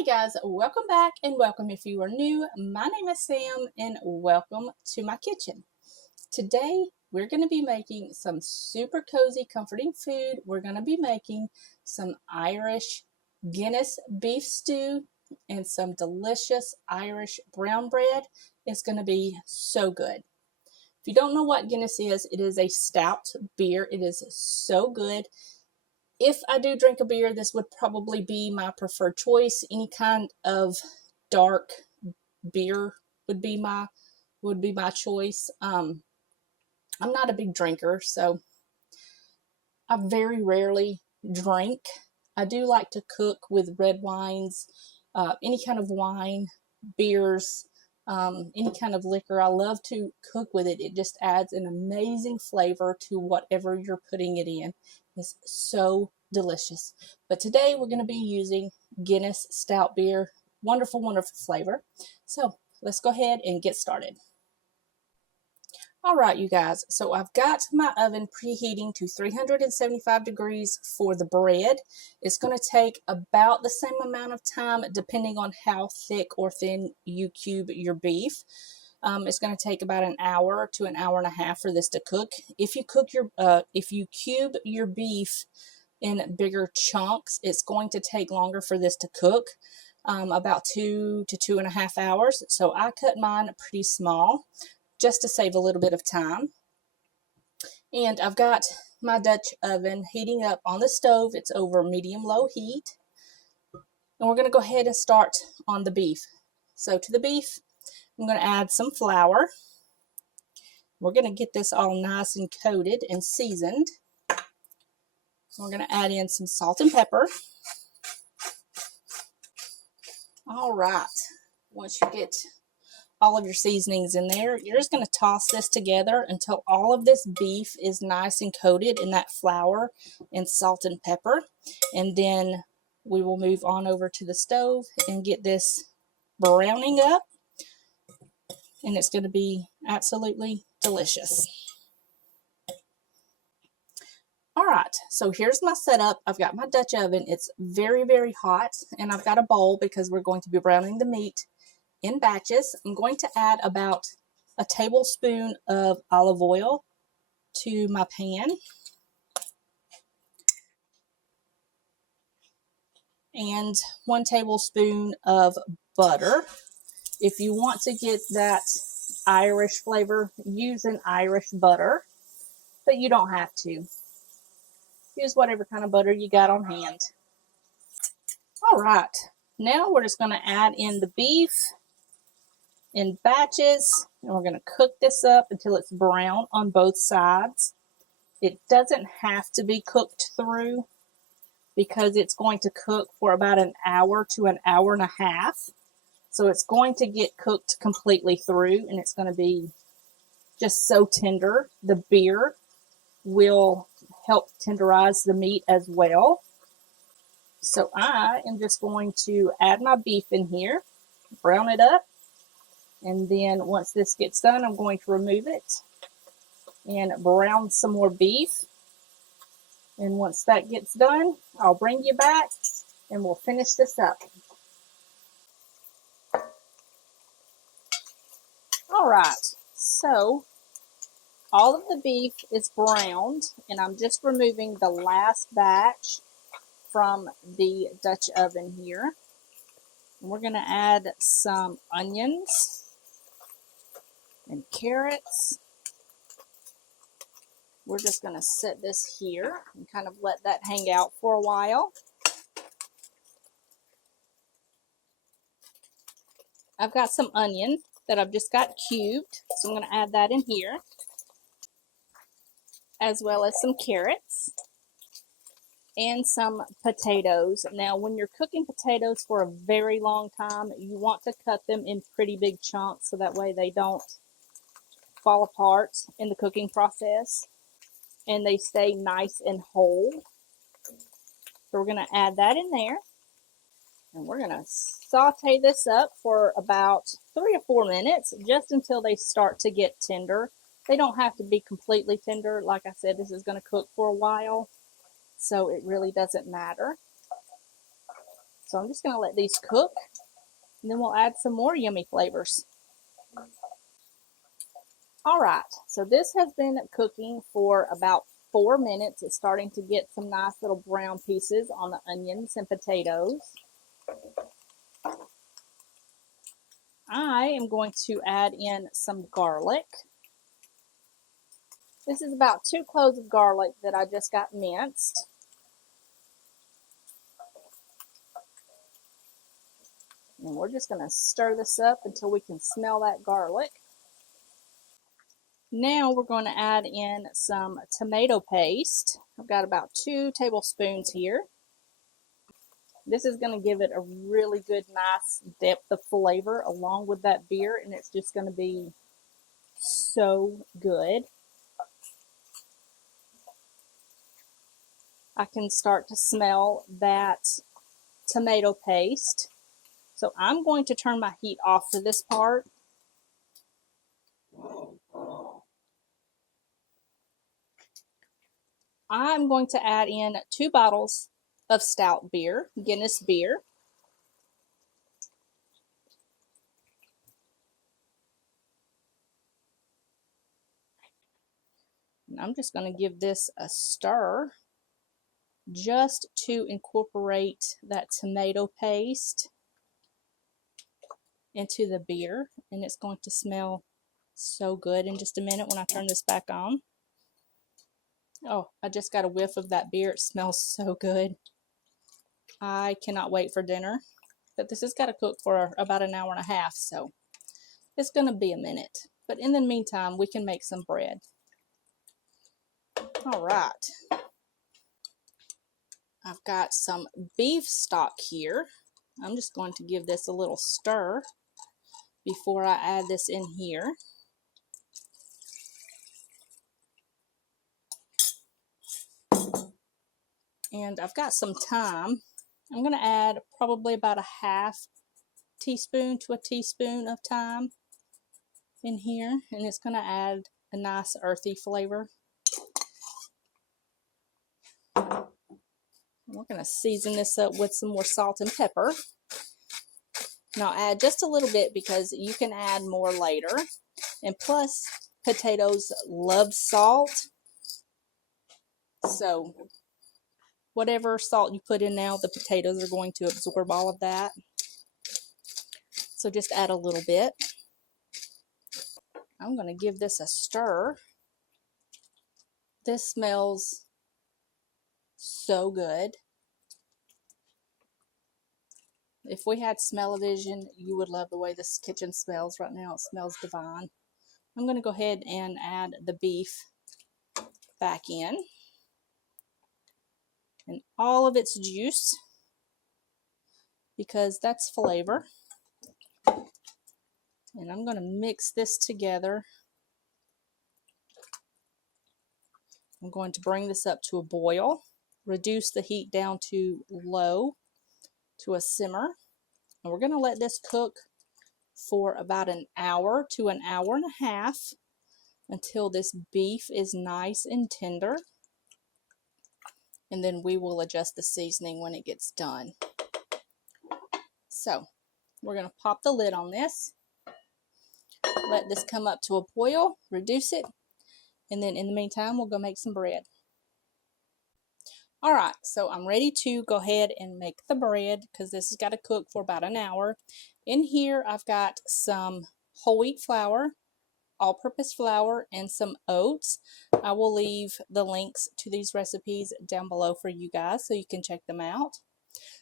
Hey guys, welcome back and welcome if you are new. My name is Sam and welcome to my kitchen. Today we're going to be making some super cozy, comforting food. We're going to be making some Irish Guinness beef stew and some delicious Irish brown bread. It's going to be so good. If you don't know what Guinness is, it is a stout beer. It is so good. If I do drink a beer, this would probably be my preferred choice. Any kind of dark beer would be my choice. I'm not a big drinker, so I very rarely drink. I do like to cook with red wines, any kind of wine, beers, any kind of liquor. I love to cook with it. It just adds an amazing flavor to whatever you're putting it in. It's so delicious. But today we're going to be using Guinness stout beer. Wonderful, wonderful flavor. So let's go ahead and get started. All right, you guys, so I've got my oven preheating to 375 degrees for the bread. It's going to take about the same amount of time depending on how thick or thin you cube your beef. It's going to take about an hour to an hour and a half for this to cook. If you cube your beef in bigger chunks, it's going to take longer for this to cook, about 2 to 2.5 hours. So I cut mine pretty small, just to save a little bit of time. And I've got my Dutch oven heating up on the stove. It's over medium-low heat. And we're going to go ahead and start on the beef. So to the beef, I'm going to add some flour. We're going to get this all nice and coated and seasoned. We're going to add in some salt and pepper. All right. Once you get all of your seasonings in there, you're just going to toss this together until all of this beef is nice and coated in that flour and salt and pepper. And then we will move on over to the stove and get this browning up, and it's going to be absolutely delicious. All right, so here's my setup. I've got my Dutch oven. It's very, very hot, and I've got a bowl because we're going to be browning the meat in batches. I'm going to add about a tablespoon of olive oil to my pan, and 1 tablespoon of butter. If you want to get that Irish flavor, use an Irish butter, but you don't have to. Use whatever kind of butter you got on hand. All right, now we're just going to add in the beef in batches, and we're going to cook this up until it's brown on both sides. It doesn't have to be cooked through because it's going to cook for about an hour to an hour and a half. So it's going to get cooked completely through, and it's going to be just so tender. The beer will help tenderize the meat as well. So I am just going to add my beef in here, brown it up. And then once this gets done, I'm going to remove it and brown some more beef. And once that gets done, I'll bring you back and we'll finish this up. All right, so all of the beef is browned, and I'm just removing the last batch from the Dutch oven here. And we're going to add some onions and carrots. We're just going to set this here and kind of let that hang out for a while. I've got some onion that I've just got cubed, so I'm going to add that in here, as well as some carrots and some potatoes. Now, when you're cooking potatoes for a very long time, you want to cut them in pretty big chunks so that way they don't fall apart in the cooking process and they stay nice and whole. So we're going to add that in there, and we're going to saute this up for about 3 or 4 minutes, just until they start to get tender. They don't have to be completely tender. Like I said, this is going to cook for a while, so it really doesn't matter. So I'm just going to let these cook, and then we'll add some more yummy flavors. Alright, so this has been cooking for about 4 minutes. It's starting to get some nice little brown pieces on the onions and potatoes. I am going to add in some garlic. This is about 2 cloves of garlic that I just got minced. And we're just going to stir this up until we can smell that garlic. Now we're going to add in some tomato paste. I've got about 2 tablespoons here. This is going to give it a really good, nice depth of flavor along with that beer, and it's just going to be so good. I can start to smell that tomato paste. So I'm going to turn my heat off for this part. I'm going to add in 2 bottles of stout beer, Guinness beer. And I'm just going to give this a stir just to incorporate that tomato paste into the beer. And it's going to smell so good in just a minute when I turn this back on. Oh, I just got a whiff of that beer. It smells so good. I cannot wait for dinner. But this has got to cook for about an hour and a half, so it's going to be a minute. But in the meantime, we can make some bread. All right. I've got some beef stock here. I'm just going to give this a little stir before I add this in here. And I've got some thyme. I'm going to add probably about a half teaspoon to a teaspoon of thyme in here, and it's going to add a nice earthy flavor. We're going to season this up with some more salt and pepper. And I'll add just a little bit because you can add more later. And plus, potatoes love salt. So whatever salt you put in now, the potatoes are going to absorb all of that. So just add a little bit. I'm going to give this a stir. This smells so good. If we had smell-o-vision, you would love the way this kitchen smells right now. It smells divine. I'm going to go ahead and add the beef back in. And all of its juice, because that's flavor. And I'm going to mix this together. I'm going to bring this up to a boil, reduce the heat down to low, to a simmer. And we're going to let this cook for about an hour to an hour and a half until this beef is nice and tender. And then we will adjust the seasoning when it gets done. So we're going to pop the lid on this, let this come up to a boil, reduce it, and then in the meantime we'll go make some bread. Alright, so I'm ready to go ahead and make the bread because this has got to cook for about an hour. In here I've got some whole wheat flour, all-purpose flour, and some oats. I will leave the links to these recipes down below for you guys so you can check them out.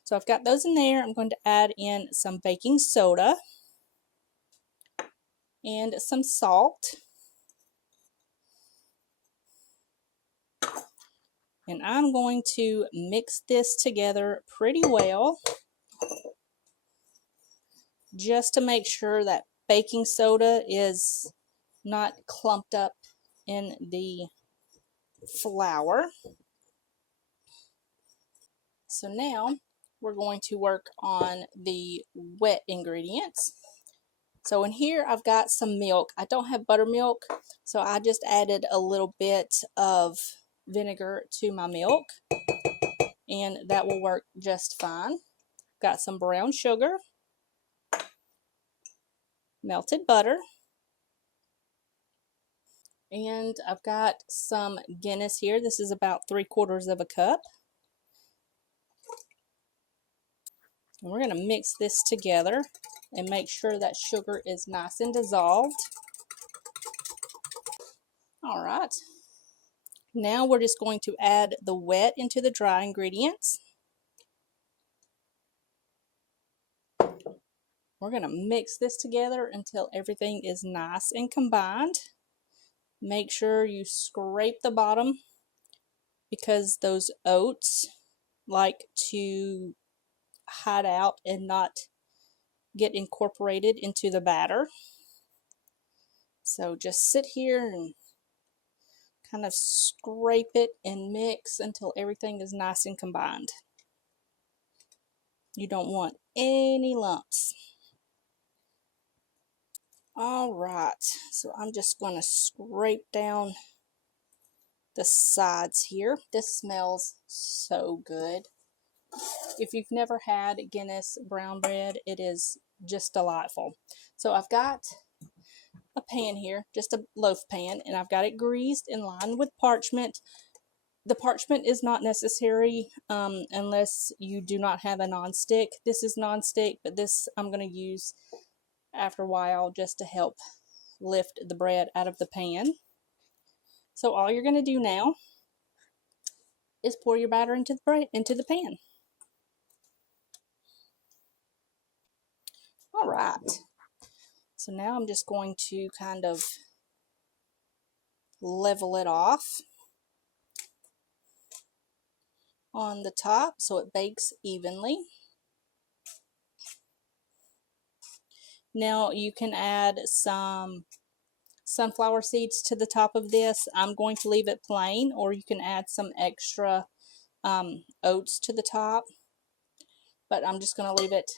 So I've got those in there. I'm going to add in some baking soda and some salt. And I'm going to mix this together pretty well just to make sure that baking soda is not clumped up in the flour. So now we're going to work on the wet ingredients. So in here I've got some milk. I don't have buttermilk, so I just added a little bit of vinegar to my milk, and that will work just fine. Got some brown sugar, melted butter, and I've got some Guinness here. This is about 3/4 of a cup. And we're going to mix this together and make sure that sugar is nice and dissolved. All right. Now we're just going to add the wet into the dry ingredients. We're going to mix this together until everything is nice and combined. Make sure you scrape the bottom because those oats like to hide out and not get incorporated into the batter. So just sit here and kind of scrape it and mix until everything is nice and combined. You don't want any lumps. All right, so I'm just going to scrape down the sides here. This smells so good. If you've never had Guinness brown bread, it is just delightful. So I've got a pan here, just a loaf pan, and I've got it greased and lined with parchment. The parchment is not necessary unless you do not have a nonstick. This is nonstick, but this I'm going to use after a while just to help lift the bread out of the pan. So all you're going to do now is pour your batter into the pan. All right. So now I'm just going to kind of level it off on the top so it bakes evenly. Now you can add some sunflower seeds to the top of this. I'm going to leave it plain, or you can add some extra oats to the top, but I'm just going to leave it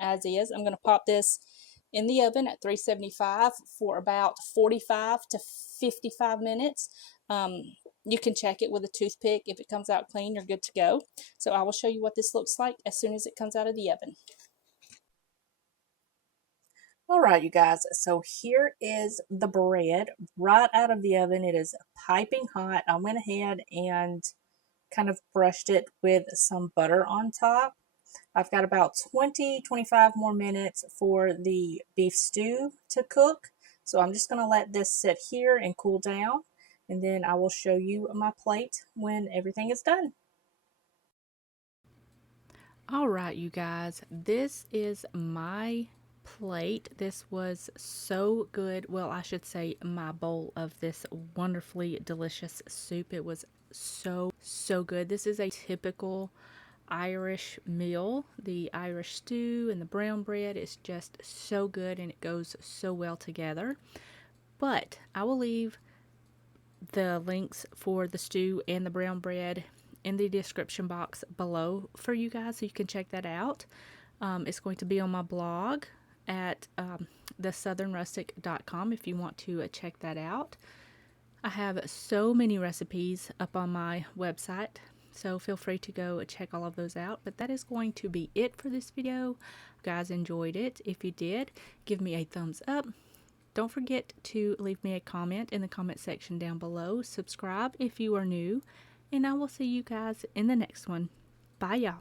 as is. I'm going to pop this in the oven at 375 for about 45 to 55 minutes. You can check it with a toothpick. If it comes out clean, you're good to go. So I will show you what this looks like as soon as it comes out of the oven. All right, you guys, so here is the bread right out of the oven. It is piping hot. I went ahead and kind of brushed it with some butter on top. I've got about 20-25 more minutes for the beef stew to cook. So I'm just going to let this sit here and cool down, and then I will show you my plate when everything is done. All right, you guys, this is my plate. This was so good. Well, I should say my bowl of this wonderfully delicious soup. It was so good. This is a typical Irish meal. The Irish stew and the brown bread is just so good and it goes so well together. But I will leave the links for the stew and the brown bread in the description box below for you guys so you can check that out. It's going to be on my blog at thesouthernrustic.com if you want to check that out. I have so many recipes up on my website, so feel free to go check all of those out. But that is going to be it for this video. If you guys enjoyed it, if you did, give me a thumbs up. Don't forget to leave me a comment in the comment section down below. Subscribe if you are new. And I will see you guys in the next one. Bye, y'all.